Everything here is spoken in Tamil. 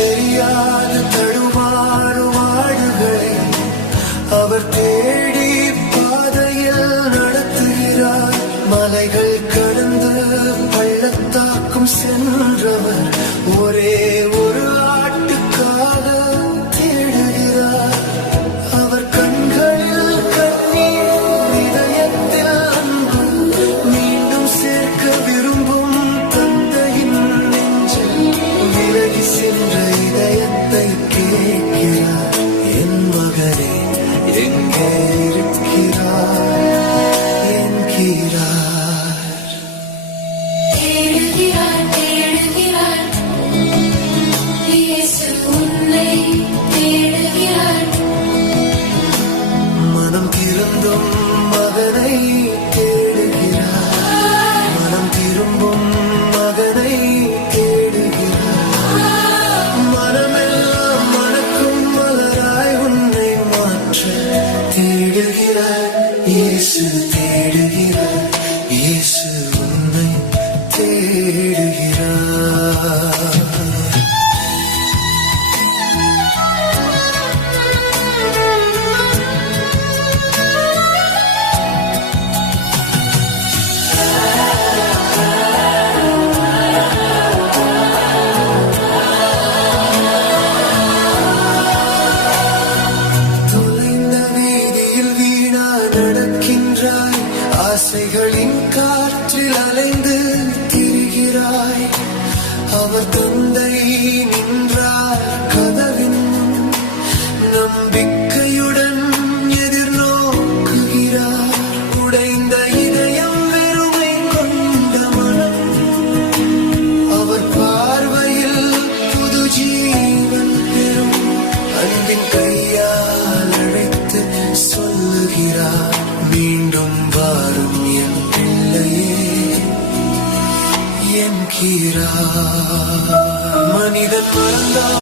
தெரியாத தடுமாறும் ஆடுகளை அவர் தேடி பாதையில் நடத்துகிறார். மலைகள் கடந்து பள்ளத்தாக்கும் சென்றவர் ஒரே ஒரு ஆட்டுக்காக தேடுகிறார். அவர் கண்களில் கண்ணீர், இதயத்தில் அன்பு, மீண்டும் சேர்க்க விரும்பும் தந்தையின் நெஞ்சில் விலகி சென்ற இதயத்தை கேட்கிறார். என் மகனே எங்கே இருக்கிறார் என்கிறார். மனம் திருந்தும் மகனை தேடுகிறார். மனம் திரும்பும் மகனை தேடுகிறார். மனமெல்லாம் மணக்கும் மலராய் உன்னை மாற்ற தேடுகிறார். இயேசு தேடுகிறார். இயேசு உன்னை தேடுகிறார். ஆசைகளின் காற்றில் அலைந்து திரிகிறாய். அவர் தந்தை நின்றார் கதவின் நம்பிக்கையுடன் எதிர்நோக்குகிறார். உடைந்த இதயம், வெறுமை கொண்ட மனம், அவர் பார்வையில் புது ஜீவன் பெறும். அன்பின் கையால் அழைத்து சொல்லுகிறார், மீண்டும் வாரும் என் பிள்ளையே என்கிறார். மனிதன் மறந்தார்.